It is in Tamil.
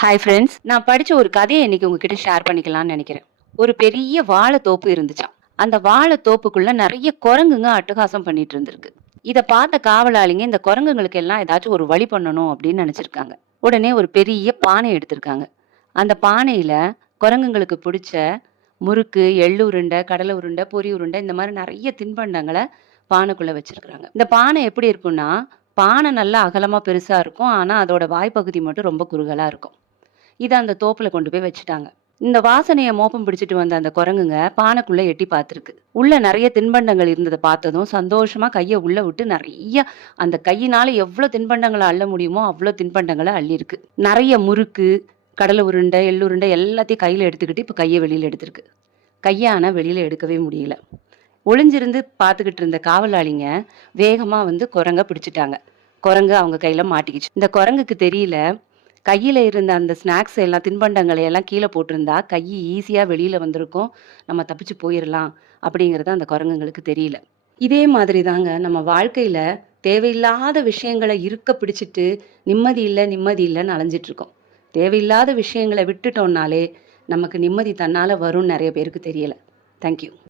ஹாய் ஃப்ரெண்ட்ஸ், நான் படிச்ச ஒரு கதையை இன்னைக்கு உங்ககிட்ட ஷேர் பண்ணிக்கலாம்னு நினைக்கிறேன். ஒரு பெரிய வாழைத்தோப்பு இருந்துச்சாம். அந்த வாழைத்தோப்புக்குள்ள நிறைய குரங்குங்க அட்டகாசம் பண்ணிட்டு இருந்திருக்கு. இத பார்த்த காவலாளிங்க இந்த குரங்குங்களுக்கு எல்லாம் ஏதாச்சும் ஒரு வழி பண்ணணும் அப்படின்னு நினைச்சிருக்காங்க. உடனே ஒரு பெரிய பானை எடுத்திருக்காங்க. அந்த பானையில குரங்குங்களுக்கு பிடிச்ச முறுக்கு, எள்ளு உருண்டை, கடலை உருண்டை, பொரி உருண்டை இந்த மாதிரி நிறைய தின்பண்டங்களை பானைக்குள்ள வச்சிருக்காங்க. இந்த பானை எப்படி இருக்கும்னா, பானை நல்லா அகலமா பெருசா இருக்கும். ஆனா அதோட வாய்ப்பகுதி மட்டும் ரொம்ப குறுகலா இருக்கும். இத அந்த தோப்புல கொண்டு போய் வச்சுட்டாங்க. இந்த வாசனைய மோப்பம் பிடிச்சிட்டு வந்த அந்த குரங்குங்க பானைக்குள்ள எட்டி பார்த்திருக்கு. உள்ள நிறைய தின்பண்டங்கள் இருந்தத பார்த்ததும் சந்தோஷமா கைய உள்ள விட்டு நிறைய அந்த கையினால எவ்வளவு தின்பண்டங்கள அள்ள முடியுமோ அவ்வளவு தின்பண்டங்கள அள்ளியிருக்கு. நிறைய முறுக்கு, கடலை உருண்டை, எள்ளுருண்டை எல்லாத்தையும் கையில எடுத்துக்கிட்டு இப்ப கைய வெளியில எடுத்திருக்கு. கைய ஆனா வெளியில எடுக்கவே முடியல. ஒளிஞ்சிருந்து பார்த்துக்கிட்டு இருந்த காவலாளிங்க வேகமா வந்து குரங்க பிடிச்சிட்டாங்க. குரங்கு அவங்க கையில மாட்டிக்கிச்சு. இந்த குரங்குக்கு தெரியல, கையில இருந்த அந்த ஸ்நாக்ஸ் எல்லாம் தின்பண்டங்களை எல்லாம் கீழே போட்டிருந்தா கை ஈஸியா வெளியில வந்திருக்கும், நம்ம தப்பிச்சு போயிடலாம் அப்படிங்கிறது அந்த குரங்குங்களுக்கு தெரியல. இதே மாதிரி தாங்க நம்ம வாழ்க்கையில தேவையில்லாத விஷயங்களை இருக்க பிடிச்சிட்டு நிம்மதி இல்லைன்னு அலைஞ்சிட்டு இருக்கோம். தேவையில்லாத விஷயங்களை விட்டுட்டோம்னாலே நமக்கு நிம்மதி தன்னால வரும்னு நிறைய பேருக்கு தெரியல. தேங்க்யூ.